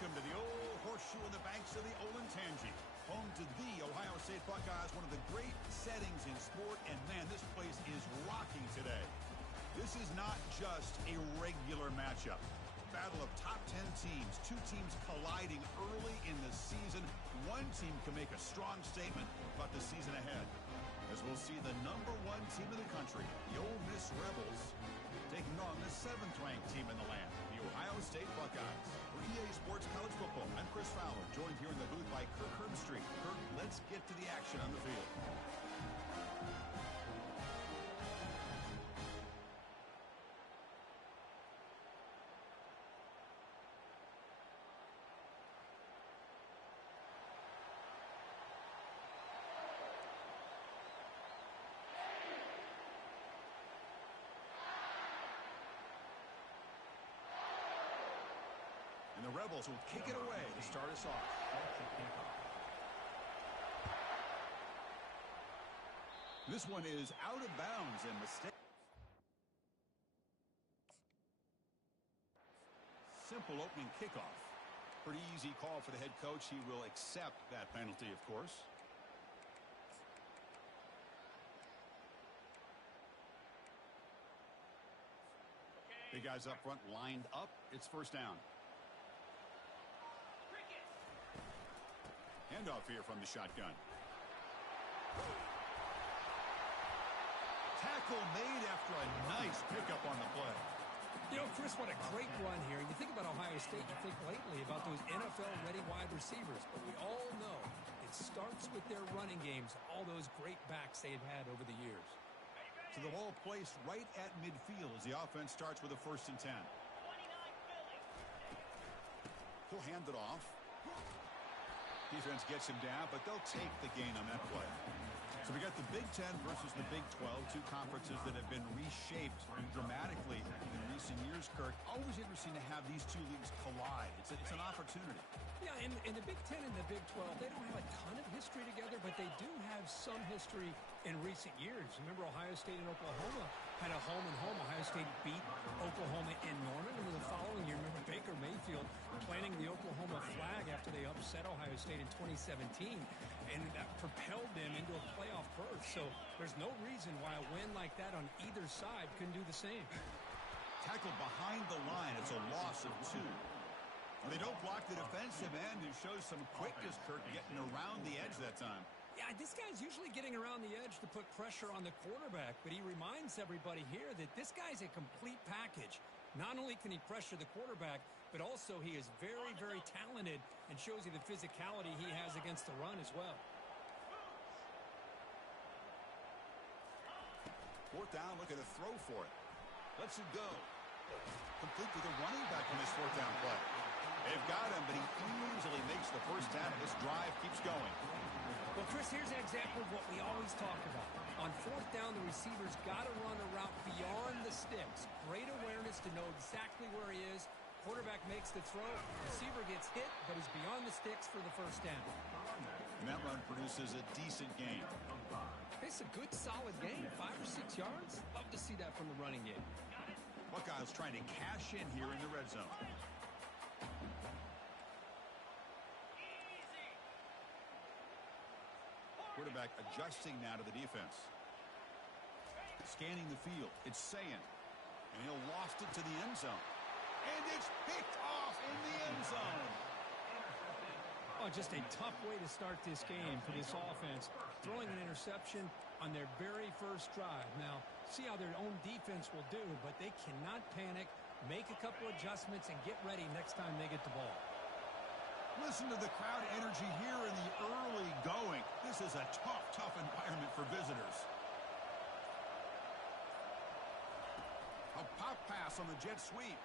Welcome to the old horseshoe in the banks of the Olentangy, home to the Ohio State Buckeyes, one of the great settings in sport, and man, this place is rocking today. This is not just a regular matchup. Battle of top 10 teams, two teams colliding early in the season. One team can make a strong statement about the season ahead, as we'll see the #1 team in the country, the Ole Miss Rebels, taking on the 7th-ranked team in the land, the Ohio State Buckeyes. For EA Sports College Football, I'm Chris Fowler, joined here in the booth by Kirk Herbstreit. Kirk, let's get to the action on the field. And the Rebels will kick it away to start us off. This one is out of bounds and mistake. Simple opening kickoff. Pretty easy call for the head coach. He will accept that penalty, of course. Big guys up front lined up. It's first down. Handoff here from the shotgun. Tackle made after a nice pickup on the play. You know, Chris, what a great run here. You think about Ohio State, you think lately about those NFL-ready wide receivers. But we all know it starts with their running games, all those great backs they've had over the years. So the ball placed right at midfield as the offense starts with a 1st and 10. He'll hand it off. Defense gets him down, but they'll take the gain on that play. So we got the Big Ten versus the Big 12, two conferences that have been reshaped dramatically in recent years, Kirk. Always interesting to have these two leagues collide. It's an opportunity. Yeah, and the Big Ten and the Big 12, they don't have a ton of history together, but they do have some history in recent years. Remember, Ohio State and Oklahoma had a home-and-home. Ohio State beat Oklahoma in Norman, and then the following year, remember Baker Mayfield planting the Oklahoma flag after they upset Ohio State in 2017, and that propelled them into a playoff berth. So there's no reason why a win like that on either side couldn't do the same. Tackled behind the line. It's a loss of 2. They don't block the defensive end and shows some quickness, Kirk, getting around the edge that time. Yeah, this guy's usually getting around the edge to put pressure on the quarterback, but he reminds everybody here that this guy's a complete package. Not only can he pressure the quarterback, but also he is very, very talented and shows you the physicality he has against the run as well. 4th down, look at a throw for it. Lets it go. Complete with a running back on this 4th down play. They've got him, but he easily makes the first down. This drive keeps going. Well, Chris, here's an example of what we always talk about. On 4th down, the receiver's got to run a route beyond the sticks. Great awareness to know exactly where he is. Quarterback makes the throw. Receiver gets hit, but he's beyond the sticks for the first down. And that run produces a decent gain. It's a good, solid gain. 5 or 6 yards. Love to see that from the running game. Buckeyes trying to cash in here in the red zone. Quarterback adjusting now to the defense. Scanning the field. It's Sayin. And he'll lost it to the end zone. And it's picked off in the end zone. Oh, just a tough way to start this game for this offense. Throwing an interception on their very first drive. Now, see how their own defense will do, but they cannot panic, make a couple adjustments, and get ready next time they get the ball. Listen to the crowd energy here in the early going. This is a tough, tough environment for visitors. A pop pass on the jet sweep.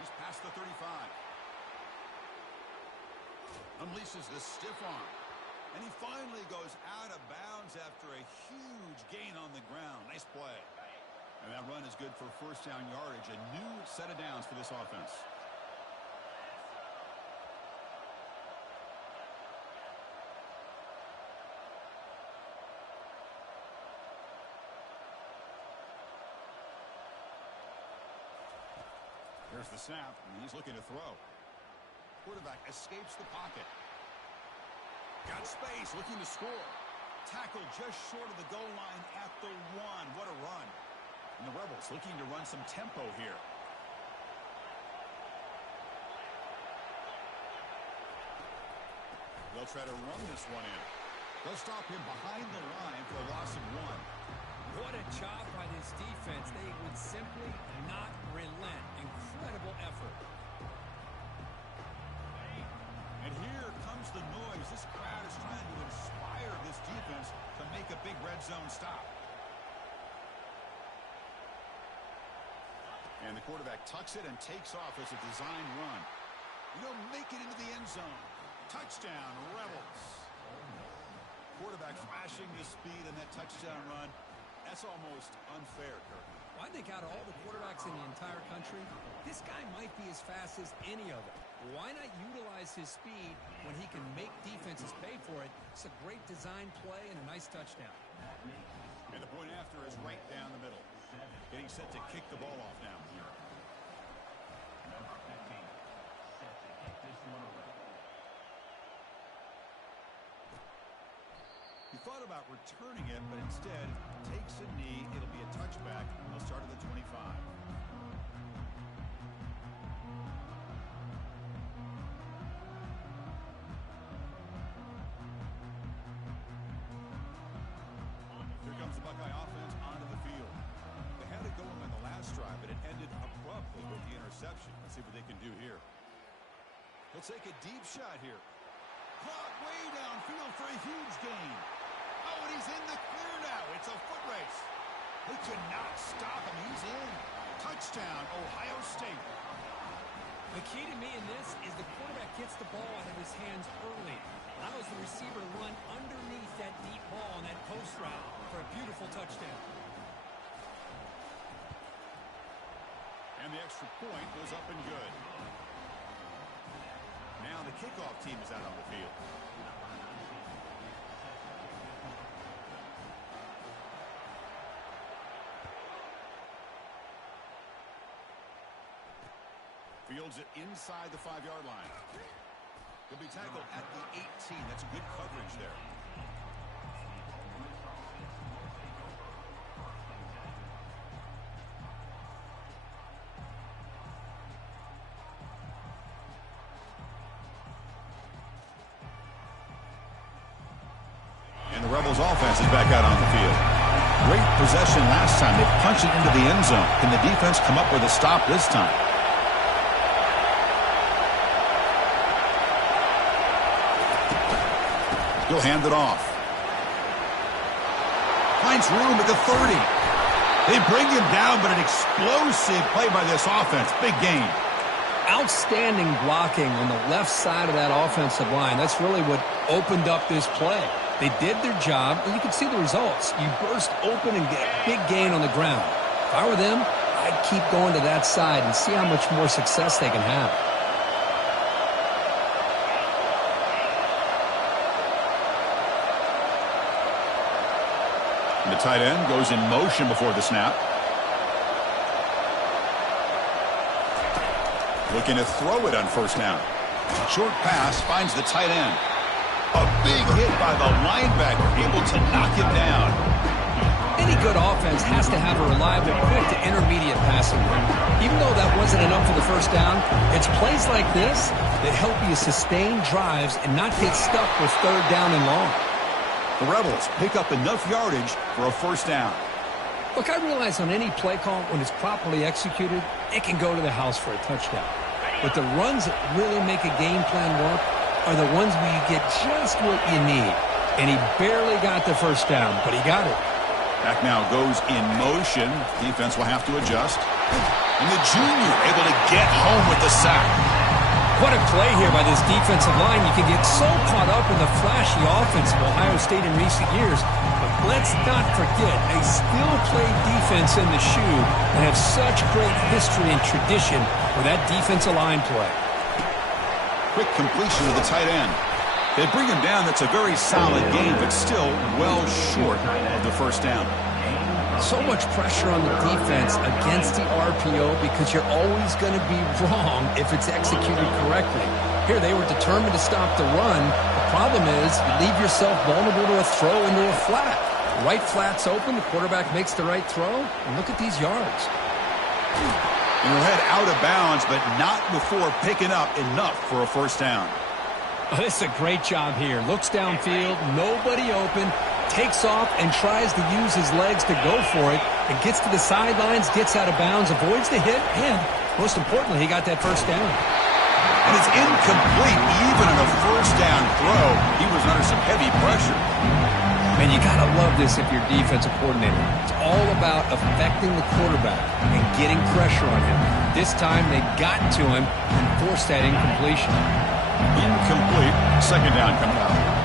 He's past the 35. Unleashes the stiff arm. And he finally goes out of bounds after a huge gain on the ground. Nice play. And that run is good for 1st down yardage. A new set of downs for this offense. There's the snap, and he's looking to throw. Quarterback escapes the pocket. Got space, looking to score. Tackled just short of the goal line at the 1. What a run. And the Rebels looking to run some tempo here. They'll try to run this one in. They'll stop him behind the line for a loss of 1. What a job by this defense. They would simply not relent. Incredible effort. And here comes the noise. This crowd is trying to inspire this defense to make a big red zone stop. And the quarterback tucks it and takes off as a design run. He'll make it into the end zone. Touchdown, Rebels. Quarterback flashing the speed in that touchdown run. That's almost unfair, Kirk. Well, I think out of all the quarterbacks in the entire country, this guy might be as fast as any of them. Why not utilize his speed when he can make defenses pay for it? It's a great design play and a nice touchdown. And the point after is right down the middle. Getting set to kick the ball off now. He thought about returning it, but instead takes a knee. It'll be a touchback. They'll start at the 25. Here comes the Buckeye offense onto the field. They had it going on the last drive, but it ended abruptly with the interception. Let's see what they can do here. He'll take a deep shot here. Caught way downfield for a huge gain. Oh, and he's in the clear now. It's a foot race. They cannot stop him. He's in. Touchdown, Ohio State. The key to me in this is the quarterback gets the ball out of his hands early. Allows the receiver to run underneath that deep ball on that post route for a beautiful touchdown. And the extra point was up and good. Now the kickoff team is out on the field. Fields it inside the 5-yard line. He'll be tackled at the 18. That's good coverage there. And the Rebels offense is back out on the field. Great possession last time. They punched it into the end zone. Can the defense come up with a stop this time? He'll hand it off. Finds room at the 30. They bring him down, but an explosive play by this offense. Big gain. Outstanding blocking on the left side of that offensive line. That's really what opened up this play. They did their job, and you can see the results. You burst open and get a big gain on the ground. If I were them, I'd keep going to that side and see how much more success they can have. The tight end goes in motion before the snap. Looking to throw it on first down. Short pass finds the tight end. A big hit by the linebacker, able to knock him down. Any good offense has to have a reliable, quick to intermediate passing game. Even though that wasn't enough for the first down, it's plays like this that help you sustain drives and not get stuck with third down and long. The Rebels pick up enough yardage for a first down. Look, I realize on any play call, when it's properly executed, it can go to the house for a touchdown. But the runs that really make a game plan work are the ones where you get just what you need. And he barely got the first down, but he got it. Back now goes in motion. Defense will have to adjust. And the junior able to get home with the sack. What a play here by this defensive line. You can get so caught up in the flashy offense of Ohio State in recent years. But let's not forget a skill-played defense in the shoe and have such great history and tradition with that defensive line play. Quick completion to the tight end. They bring him down. That's a very solid game, but still well short of the first down. So much pressure on the defense against the RPO because you're always going to be wrong if it's executed correctly. Here, they were determined to stop the run. The problem is you leave yourself vulnerable to a throw into a flat. The right flat's open, the quarterback makes the right throw, and look at these yards. He'll head out of bounds, but not before picking up enough for a first down. Oh, this is a great job here. Looks downfield, nobody open, takes off and tries to use his legs to go for it. It gets to the sidelines, gets out of bounds, avoids the hit, and most importantly, he got that first down. And it's incomplete even on a first down throw. He was under some heavy pressure. Man, you got to love this if you're defensive coordinator. It's all about affecting the quarterback and getting pressure on him. This time they got to him and forced that incompletion. Incomplete. Second down coming up.